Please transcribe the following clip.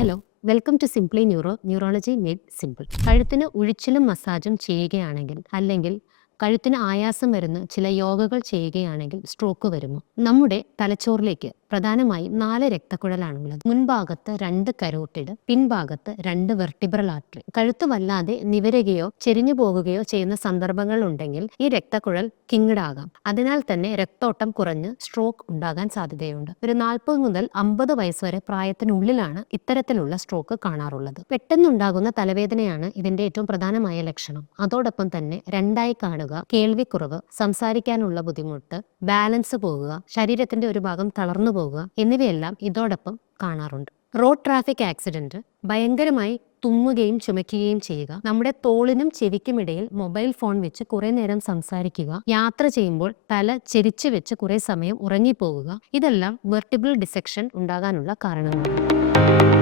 Hello, welcome to simply neurology made simple. കഴുത്തിന് ഉഴിച്ചിലും മസാജും ചെയ്യുകയാണെങ്കിൽ അല്ലെങ്കിൽ കഴുത്തിന് ആയാസം വരുന്ന ചില യോഗകൾ ചെയ്യുകയാണെങ്കിൽ സ്ട്രോക്ക് വരുമോ? നമ്മുടെ തലച്ചോറിലേക്ക് പ്രധാനമായും 4 രക്തക്കുഴലാണുള്ളത്. മുൻഭാഗത്ത് 2 കരോട്ടിഡ്, പിൻഭാഗത്ത് 2 വെർട്ടിബ്രൽ ആർട്ടറി. കഴുത്ത് വല്ലാതെ നിവരുകയോ ചെരിഞ്ഞു പോകുകയോ ചെയ്യുന്ന സന്ദർഭങ്ങൾ ഉണ്ടെങ്കിൽ ഈ രക്തക്കുഴൽ കിങ്ഡ് ആകാം. അതിനാൽ തന്നെ രക്തോട്ടം കുറഞ്ഞ് സ്ട്രോക്ക് ഉണ്ടാകാൻ സാധ്യതയുണ്ട്. ഒരു 40 മുതൽ 50 വയസ്സ് വരെ പ്രായത്തിനുള്ളിലാണ് ഇത്തരത്തിലുള്ള സ്ട്രോക്ക് കാണാറുള്ളത്. പെട്ടെന്നുണ്ടാകുന്ന തലവേദനയാണ് ഇതിന്റെ ഏറ്റവും പ്രധാനമായ ലക്ഷണം. അതോടൊപ്പം തന്നെ രണ്ടായി കാണുക, കേൾവിക്കുറവ്, സംസാരിക്കാനുള്ള ബുദ്ധിമുട്ട്, ബാലൻസ് പോകുക, ശരീരത്തിന്റെ ഒരു ഭാഗം തളർന്നു പോകുക എന്നിവയെല്ലാം ഇതോടൊപ്പം കാണാറുണ്ട്. റോഡ് ട്രാഫിക് ആക്സിഡന്റ്, ഭയങ്കരമായി തുമ്മുകയും ചുമയ്ക്കുകയും ചെയ്യുക, നമ്മുടെ തോളിനും ചെവിക്കുമിടയിൽ മൊബൈൽ ഫോൺ വെച്ച് കുറെ നേരം സംസാരിക്കുക, യാത്ര ചെയ്യുമ്പോൾ തല ചെരിച്ചു വെച്ച് കുറെ സമയം ഉറങ്ങിപ്പോകുക, ഇതെല്ലാം വെർട്ടിബ്രൽ ഡിസെക്ഷൻ ഉണ്ടാകാനുള്ള കാരണങ്ങളാണ്.